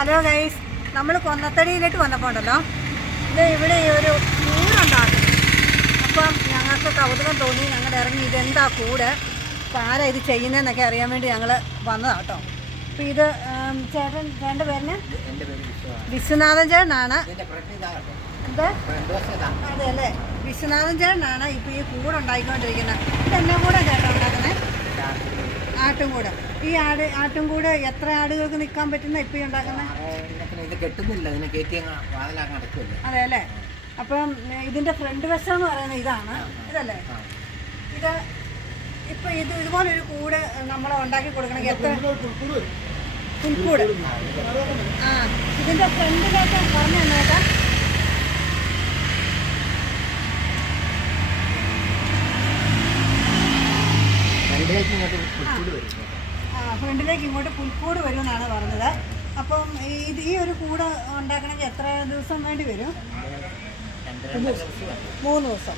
Hello guys, നമ്മൾ കൊന്നത്തടിയിലേക്ക് വന്നപ്പോൾ ഉണ്ടല്ലോ, ഇത് ഇവിടെ ഒരു കൂടുണ്ടാക്കും. അപ്പം ഞങ്ങൾക്ക് കൗതുകം തോന്നി, ഞങ്ങൾ ഇറങ്ങി ഇതെന്താ കൂട്, അപ്പോൾ ആരാ ഇത് ചെയ്യുന്നതെന്നൊക്കെ അറിയാൻ വേണ്ടി ഞങ്ങൾ വന്നതാണ് കേട്ടോ. അപ്പോൾ ഇത് ചേട്ടൻ്റെ പേരിന് വിശ്വനാഥൻ ചേട്ടനാണ്. എന്താ അതെ അല്ലേ, വിശ്വനാഥൻ ചേട്ടനാണ് ഇപ്പോൾ ഈ കൂടുണ്ടാക്കിക്കൊണ്ടിരിക്കുന്നത്. ഇതെന്നെ കൂടെ ചേട്ടൻ ഉണ്ടാക്കുന്നത് ആട്ടുംകൂട്. ഈ ആട്ടുംകൂട് എത്ര ആടുകൾക്ക് നിൽക്കാൻ പറ്റുന്ന ഇപ്പം ഉണ്ടാക്കുന്നത്? അതെ അല്ലേ. അപ്പം ഇതിൻ്റെ ഫ്രണ്ട് വശം എന്ന് പറയുന്നത് ഇതാണ്, ഇതല്ലേ? ഇത് ഇപ്പം ഇതുപോലൊരു കൂട് നമ്മൾ ഉണ്ടാക്കി കൊടുക്കണമെങ്കിൽ എത്ര പുൽക്കൂട്? ആ, ഇതിൻ്റെ ഫ്രണ്ടിലേക്ക് പറഞ്ഞു തന്നേക്കാം. ഫ്രണ്ടിലേക്ക് ഇങ്ങോട്ട് പുൽക്കൂട് വരുമെന്നാണ് പറഞ്ഞത്. അപ്പം ഈ ഒരു കൂട് ഉണ്ടാക്കണമെങ്കിൽ എത്ര ദിവസം വേണ്ടി വരും? 3 ദിവസം.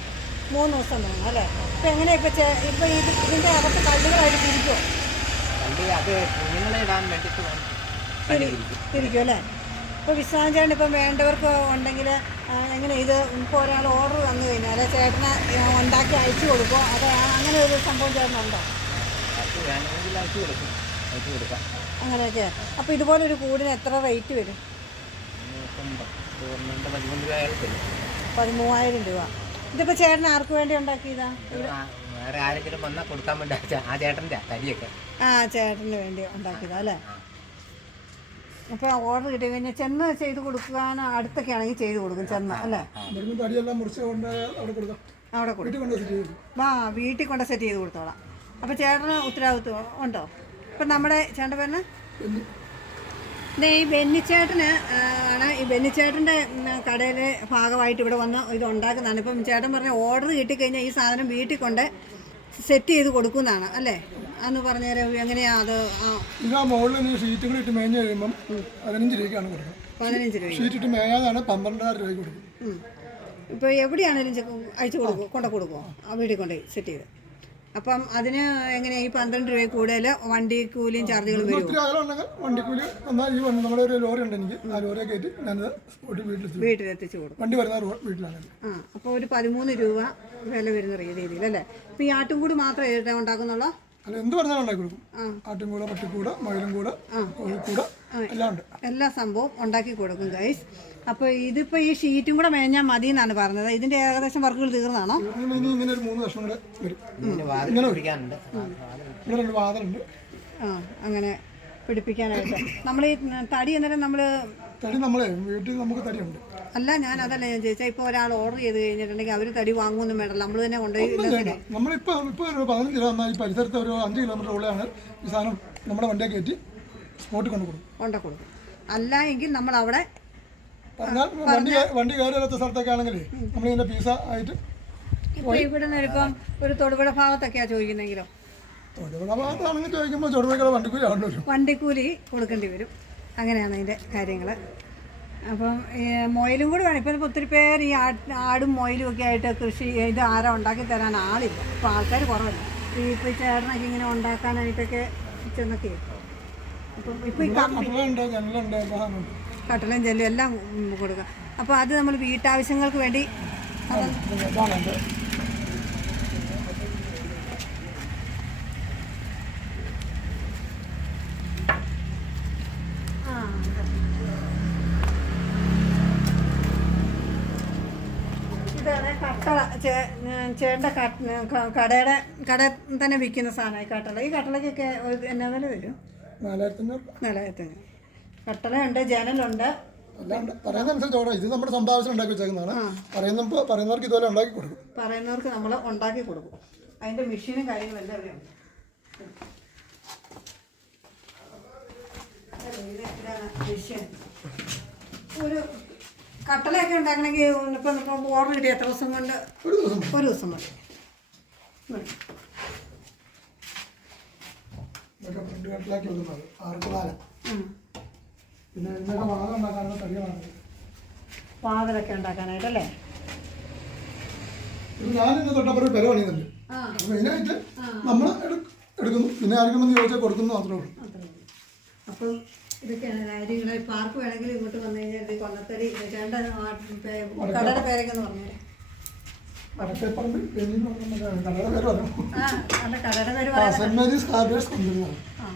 3 ദിവസം വേണം അല്ലേ? ഇപ്പം എങ്ങനെയാണ് ഇപ്പം ഇതിൻ്റെ അകത്ത് കല്ലുകളായിട്ട് തിരിക്കുമോ? തിരിക്കും അല്ലേ? ഇപ്പോൾ വിശ്വാസം ഇപ്പം വേണ്ടവർക്ക് ഉണ്ടെങ്കിൽ എങ്ങനെ ഇത് ഇപ്പോൾ ഒരാൾ ഓർഡർ തന്നു കഴിഞ്ഞാൽ ചേട്ടന് ഉണ്ടാക്കി അയച്ചു കൊടുക്കുമോ? അത് അങ്ങനെ ഒരു സംഭവം ചേട്ടനുണ്ടോ? അങ്ങനെയൊക്കെ. അപ്പോൾ ഇതുപോലെ ഒരു കൂടിന് എത്ര റേറ്റ് വരും? 13,000 രൂപ. ഇതിപ്പോൾ ചേട്ടൻ ആർക്ക് വേണ്ടി ഉണ്ടാക്കിയതാ? ചേട്ടന് വേണ്ടി ഉണ്ടാക്കിയതാ അല്ലേ? അപ്പോൾ ഓർഡർ കിട്ടി കഴിഞ്ഞാൽ ചെന്ന് ചെയ്ത് കൊടുക്കാൻ അടുത്തൊക്കെ ആണെങ്കിൽ ചെയ്ത് കൊടുക്കും ചെന്ന് അല്ലേ? അവിടെ കൊടുക്കും. വീട്ടിൽ കൊണ്ട് സെറ്റ് ചെയ്ത് കൊടുത്തോളാം. അപ്പോൾ ചേട്ടന് ഉത്തരവാദിത്വം ഉണ്ടോ? ഇപ്പം നമ്മുടെ ചേട്ടൻ്റെ പേരിന് ഈ ബെന്നിച്ചേട്ടന് ആണ്. ഈ ബെന്നിച്ചേട്ടൻ്റെ കടയിലെ ഭാഗമായിട്ട് ഇവിടെ വന്ന് ഇത് ഉണ്ടാക്കുന്നതാണ്. ഇപ്പം ചേട്ടൻ പറഞ്ഞ ഓർഡർ കിട്ടിക്കഴിഞ്ഞാൽ ഈ സാധനം വീട്ടിൽ കൊണ്ട് സെറ്റ് ചെയ്ത് കൊടുക്കുന്നതാണ് അല്ലേ? അന്ന് പറഞ്ഞുതരാം എങ്ങനെയാ അത്? മുകളിൽ ഷീറ്റുകൾ ഇട്ട് മേഞ്ഞ് കഴിയുമ്പം 15 രൂപയ്ക്കാണ് കൊടുക്കുന്നത്. 15 രൂപ. ഷീറ്റ് ഇട്ട് മേയാതാണ് 12,000 രൂപയ്ക്ക് കൊടുക്കും. ഇപ്പോൾ എവിടെയാണെങ്കിലും അയച്ചു കൊടുക്കും, കൊണ്ടു കൊടുക്കുമോ? ആ വീട്ടിൽ കൊണ്ട് സെറ്റ് ചെയ്ത്. അപ്പം അതിന് എങ്ങനെയാണ് ഈ 12 രൂപ കൂടുതൽ വണ്ടി കൂലിയും ചാർജുകളും വരും? വണ്ടിക്കൂലി നമ്മുടെ ഒരു ലോറി ഉണ്ട് എനിക്ക്, ആ ലോറിയെ കയറ്റി ഞാനത് വീട്ടിലെത്തിച്ച് കൊടുക്കും. വണ്ടി വരുന്ന വീട്ടിലാണ്. അപ്പോൾ ഒരു 13 രൂപ വില വരുന്ന രീതിയിൽ അല്ലേ? ഇപ്പോൾ ഈ ആട്ടുംകൂട് മാത്രമേ ഉണ്ടാക്കുന്നുള്ളൂ? അല്ല, എന്ത് പറഞ്ഞാലും ഉണ്ടാക്കി കൊടുക്കും. ആട്ടുംകൂട്, പട്ടിക്കൂട്, മയിലും കൂട്, കോഴിക്കൂട് എല്ലാം ഉണ്ട്. എല്ലാ സംഭവം ഉണ്ടാക്കി കൊടുക്കും ഗൈസ്. അപ്പോൾ ഇതിപ്പോൾ ഈ ഷീറ്റും കൂടെ മേഞ്ഞാൽ മതി എന്നാണ് പറഞ്ഞത്. ഇതിൻ്റെ ഏകദേശം വർക്കുകൾ തീർന്നാണോ? ഇനി ഇങ്ങനെ ഒരു 3 വർഷം കൂടെ വരും. ഇവിടെ വാതിലുണ്ട്. അങ്ങനെ പിടിപ്പിക്കാനായിട്ട് നമ്മൾ ഈ തടി അന്നേരം നമ്മളെ വീട്ടിൽ നമുക്ക് തടിയുണ്ട്. അല്ല, ഞാൻ അതല്ല ഞാൻ ചോദിച്ചാൽ ഇപ്പോൾ ഒരാൾ ഓർഡർ ചെയ്ത് കഴിഞ്ഞിട്ടുണ്ടെങ്കിൽ അവർ തടി വാങ്ങുമൊന്നും വേണ്ടല്ലോ, നമ്മൾ തന്നെ കൊണ്ടുപോയി. നമ്മളിപ്പോൾ 15 രൂപ എന്നാൽ ഈ പരിസരത്ത് ഒരു 5 കിലോമീറ്റർ ഉള്ളതാണ് ഈ സാധനം നമ്മുടെ വണ്ടിയെ കയറ്റി സ്പോട്ടിൽ കൊണ്ടുകൊടുക്കും. അല്ല എങ്കിൽ നമ്മൾ അവിടെ പറഞ്ഞാൽ വണ്ടി കയറി വരാത്ത സ്ഥലത്തൊക്കെ ആണെങ്കിൽ നമ്മളിതിൻ്റെ പീസ ആയിട്ട് ഇപ്പോൾ ഇവിടെ നിന്ന് ഇപ്പം ഒരു തൊടുപുഴ ഭാഗത്തൊക്കെയാണ് ചോദിക്കുന്നെങ്കിലോ? തൊടുപുഴ ഭാഗത്താണെങ്കിൽ ചോദിക്കുമ്പോൾ തൊടുപുഴക്കുള്ള വണ്ടിക്കൂലി കൊടുക്കേണ്ടി വരും. അങ്ങനെയാണ് അതിൻ്റെ കാര്യങ്ങൾ. അപ്പം മൊയിലും കൂടി വേണം. ഇപ്പം ഒത്തിരി പേര് ഈ ആടും മൊയിലും ഒക്കെ ആയിട്ട് കൃഷി ഇത് ആരാ ഉണ്ടാക്കി തരാൻ ആളില്ല. ഇപ്പോൾ ആൾക്കാർ കുറവല്ല. ഇപ്പോൾ ചേട്ടനൊക്കെ ഇങ്ങനെ ഉണ്ടാക്കാനായിട്ടൊക്കെ ചെന്നൊക്കെ. അപ്പം ഇപ്പോൾ ഈ കട്ടലും ജെല്ലും എല്ലാം കൊടുക്കാം. അപ്പോൾ അത് നമ്മൾ വീട്ടാവശ്യങ്ങൾക്ക് വേണ്ടി ഇതാണ് കട്ടള. ചേട്ടൻ്റെ കട തന്നെ വിൽക്കുന്ന സാധനം ഈ കട്ടള. ഈ കട്ടളയ്ക്കൊക്കെ എന്നാ വില വരും? 4,500. കട്ടളയുണ്ട്, ജനലുണ്ട്. ഇത് നമ്മുടെ സമ്പാദിച്ചു ഉണ്ടാക്കി വെച്ചേക്കുന്നതാണ്. പറയുന്നവർക്ക് ഇതുപോലെ ഉണ്ടാക്കി കൊടുക്കും. പറയുന്നവർക്ക് നമ്മൾ ഉണ്ടാക്കി കൊടുക്കും. അതിൻ്റെ മെഷീനും കാര്യങ്ങളും എല്ലാം ഇവിടെ ഉണ്ട്. ഒരു കട്ടളയൊക്കെ ഉണ്ടാക്കണമെങ്കിൽ ഇപ്പം ഓർഡർ കിട്ടിയ എത്ര ദിവസം കൊണ്ട്? ഒരു ദിവസം മതി. വാതിലൊക്കെ ഉണ്ടാക്കാനായിട്ടല്ലേ? ഞാനിന്ന് തൊട്ടപ്പുറം പെര പണിയുന്നുണ്ട്. മെയിനായിട്ട് നമ്മൾ എടുക്കുന്നു, പിന്നെ ആർക്കും ചോദിച്ചാൽ കൊടുക്കുന്നു മാത്രമേ ഉള്ളൂ. അപ്പം ഇതൊക്കെയാണ് കാര്യങ്ങൾ. പാർക്ക് വേണമെങ്കിൽ ഇങ്ങോട്ട് വന്നു കഴിഞ്ഞാൽ ഇത് കൊന്നത്തടി ചേട്ടൻ്റെ കടയുടെ പേരൊക്കെ ഒന്ന് പറഞ്ഞേ. വടക്കേപ്പറമ്പ് കടയുടെ പേര് പറഞ്ഞു. ആ അല്ല കടയുടെ പേര് സെന്റ് മേരീസ് ഹാർഡ്വെയർസ് കമ്പനി. ആ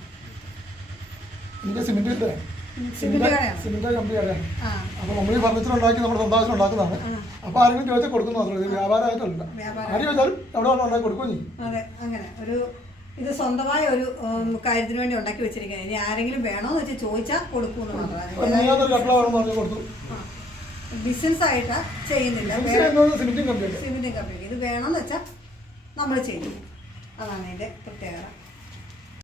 എനിക്ക് സിമെന്റ് സിമെന്റ് കടയാണ്. സിമെന്റ് കമ്പനി കടയാണ്. ആ അപ്പോൾ നമ്മൾ ഈ ഫർണിച്ചർ ഉണ്ടാക്കി നമ്മുടെ സ്വന്തം ആവശ്യം ഉണ്ടാക്കുന്നതാണ്. അപ്പോൾ ആരെങ്കിലും ചോദിച്ചാൽ കൊടുക്കുന്നു മാത്രമേ. ഇത് വ്യാപാരമായിട്ടല്ല. ആര് ചോദിച്ചാലും എവിടെ വേണം ഉണ്ടാക്കി കൊടുക്കുകയും ചെയ്യും. അതെ അങ്ങനെ ഒരു ഇത് സ്വന്തമായ ഒരു കാര്യത്തിന് വേണ്ടി ഉണ്ടാക്കി വെച്ചിരിക്കുന്നത്. ഇനി ആരെങ്കിലും വേണോന്ന് വെച്ചാൽ ചോദിച്ചാൽ കൊടുക്കുമെന്ന് മാത്രമേ. കട്ടള വേണമെന്ന് പറഞ്ഞ് കൊടുത്തു. ബിസിനസ് ആയിട്ട് ചെയ്യുന്നില്ല. Cementing company. സിമെന്റിങ് കമ്പനി ഇത് വേണമെന്ന് വെച്ചാൽ നമ്മൾ ചെയ്യും. അതാണ് ഇതിൻ്റെ പ്രത്യേകത.